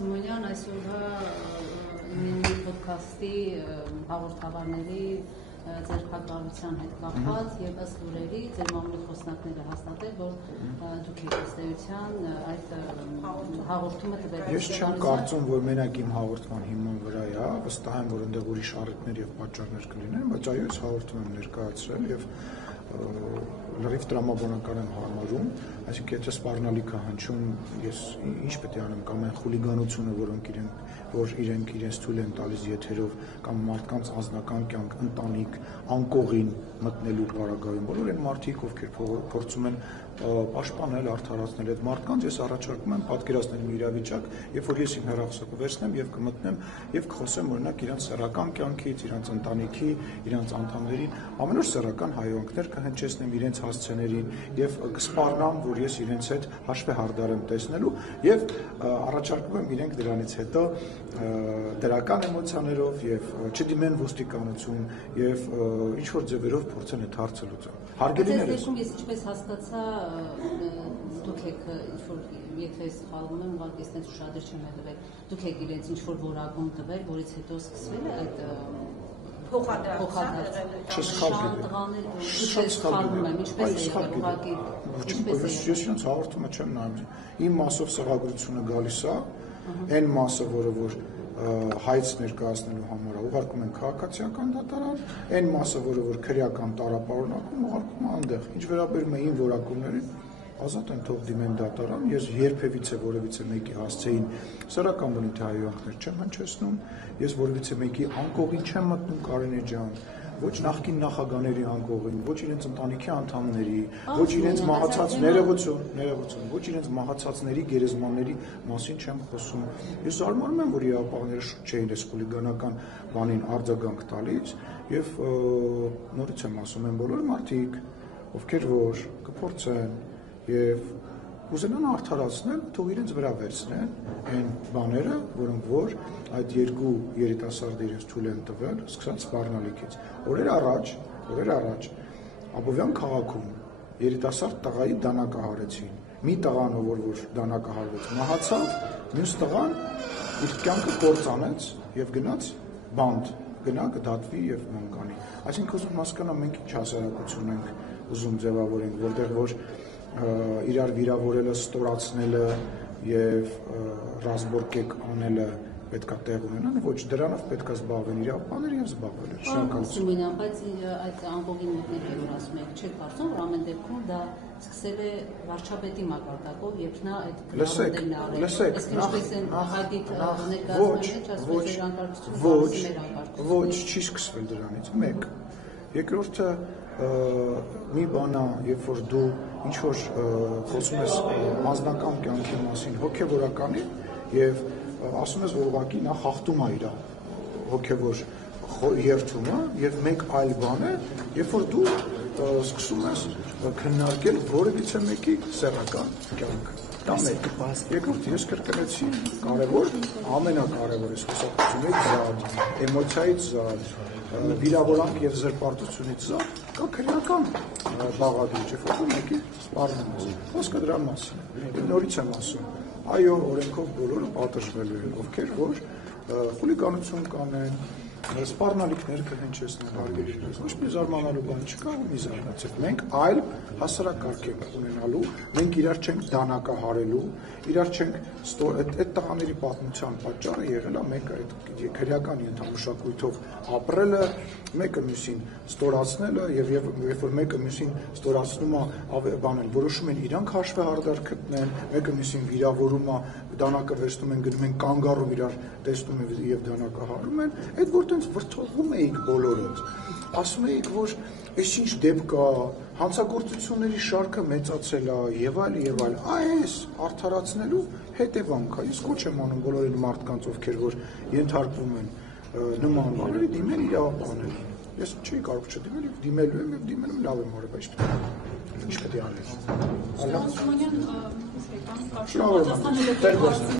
Սիմոնյան, այսօրվա ոդքասթի հաղորդավարների ձերբակալության հետ կապված եւ ըստ լուրերի ձեր մամուլի խոսնակները հաստատել, որ դուք եք ըստ էության այդ հաղորդումը տվել։ Ես չեմ կարծում, որ մենակ իմ հաղորդման հիման վրա է, վստահ եմ, որ այնտեղ ուրիշ առիթներ եւ պատճառներ կլինեն, բայց այո, ես հաղորդում եմ ներկայացրել եւ լրիվ տրամաբանական եմ հարմարում, այսինքն եթե սպառնալիք է հնչում, ես ինչ պետք է անեմ, կամ այն խուլիգանությունը, որ իրենք իրենց թույլ են տալիս եթերով, կամ մարդկանց անձնական կյանք, ընտանիք, անկողին մտնելու պարագայում, բոլոր այն մարդիկ, ովքեր փորձում են պաշտպանել, արդարացնել այդ մարդկանց, ես առաջարկում եմ պատկերացնել մի իրավիճակ, երբ որ ես իմ հեռախոսը կվերցնեմ եւ կմտնեմ եւ կխոսեմ օրինակ իրանց սեռական կյանքից, իրանց ընտանիքի, իրանց անդամներին, ամենուր սեռական հայհոյանքներ կհնչեցնեմ իրենց հասցեներին եւ կսպառնամ, որ ես իրենց հետ հաշվի հարդար եմ տեսնելու եւ առաջարկում եմ իրենք դրանից հետո դրական էմոցիաներով եւ չդիմեն ոստիկանություն եւ ինչ որ ձևերով փորձեն այդ հարցը լուծել։ Հարգելիներս, ես ինչպես հասկացա, դուք եք ինչ-որ, եթե սխալվում եմ, ուղղակի այստեղ ուշադրություն չեմ տվել, դուք եք իրենց ինչ-որ որակում տվել, որից հետո սկսվել է այդ Ես ինձ հաղորդումը չեմ նայում, իմ մասով սղագրությունը գալիս է, այն մասը, որը որ հայց ներկայացնելու համար ուղարկում են քաղաքացիական դատարան, այն մասը, որը որ քրեական տարապարունակում ուղարկում է այնտեղ, ինչ վերաբերում է իմ որակումներին, ազատ են թող դիմեն դատարան, ես երբևիցե որևիցե մեկի հասցեին սեռական բնույթի հայհոյանքներ չեմ հնչեցնում, ես որևիցե մեկի անկողին չեմ մտնում Կարինե ջան, ոչ նախկին նախագաների անկողին, ոչ իրենց ընտանիքի անդամների, ոչ իրենց մահացած ներողություն, ոչ իրենց մահացածների, գերեզմանների մասին չեմ խոսում։ Ես զարմանում եմ, որ իրավապահները շուտ չէին այս խուլիգանական բանին արձագանք տալիս եւ նորից եմ ասում են բոլոր մարդիկ, ովքեր որ կփորձեն եւ ուզենան արդարացնել, թող իրենց վրա վերցնեն այն բաները, որոնք որ այդ երկու երիտասարդը իրենց թույլ են տվել, սկսած սպառնալիքից։ Օրեր առաջ Աբովյան քաղաքում երիտասարդ տղայի դանակը հարեցին։ Մի տղան, որ դանակահարվեց, մահացավ, մյուս տղան իր կյանքը կործանեց եւ գնաց բանդ, կդատվի եւ մանկանի։ Այսինքն ուզում հասկանամ մենք ինչ հասարակություն ենք ուզում ձևավորենք, որտեղ որ իրար վիրավորելը, ստորացնելը եւ ռազմորկեք անելը պետքա տեղ ունենան, ոչ դրանով պետքա զբաղվեն իրավապահները եւ զբաղվել են։ Շնորհակալություն։ Բայց այդ անկողին մտնելը որ ասում եք, չեք կարծում, որ ամեն դեպքում դա սկսել է վարչապետի մակարդակով, երբ նա այդ քննարկումն արել։ Ոչ, չի սկսվել դրանից։ 1. Երկրորդը մի բան է, երբ որ դու ինչ որ խոսում ես անձնական կյանքի մասին, հոգեվորականի եւ ասում ես, որ ուղղակի նա խախտում է իր հոգեվոր երթումը եւ մեկ այլ բան է, երբ որ դու սկսում ես քննարկել որևիցե մեկի սեռական կյանքը։ Դա մեկ։ Երկրորդ, ես կրկնեցի, կարևոր, ամենակարևորը խոսակցությունից զատ, էմոցիայից զատ, վիրավորանք եւ զրպարտությունից զատ, կա քրեական բաղադրիչ, երբ որ մեկի սպառնում ես։ Խոսքը դրա մասին է։ Նորից եմ ասում, այո, օրենքով բոլորը պատժվելու են, ովքեր որ խուլիգանություն կանեն, սպառնալիքներ կհնչեցնեն հարգելիներս, ոչ մի զարմանալու բան չկա, ու մի զարմացեք, մենք այլ հասարակարգ ենք ունենալու, մենք իրար չենք դանակահարելու, իրար չենք այդ տղաների պատմության պատճառը եղել է մեկը այդ քրեական ենթամշակույթով ապրելը, մեկը մյուսին ստորացնելը եւ երբ որ մեկը մյուսին ստորացնում է բանել, որոշում են իրանք հաշվի հարդար գտնեն, մեկը մյուսին վիրավորում է, դանակը վերցնում են, գնում են կանգառում իրար տեսնում եւ դանակահարում են, այդ որ տենց վրթողում էիք բոլորդ, ասում էիք, որ այս ինչ դեպք կա, հանցագործությունների շարքը մեծացել է եւ այլ, այս արդարացնելու հետևանք է։ Ես կոչ եմ անում բոլոր այն մարդկանց, ովքեր որ ենթարկվում են նման բաների, դիմեն իրավապահներին։ Ես չի կարող չդիմել, դիմելու եմ եւ դիմել եմ լավ եմ արել, բայց ինչ պետք է անել։ Սիմոնյան,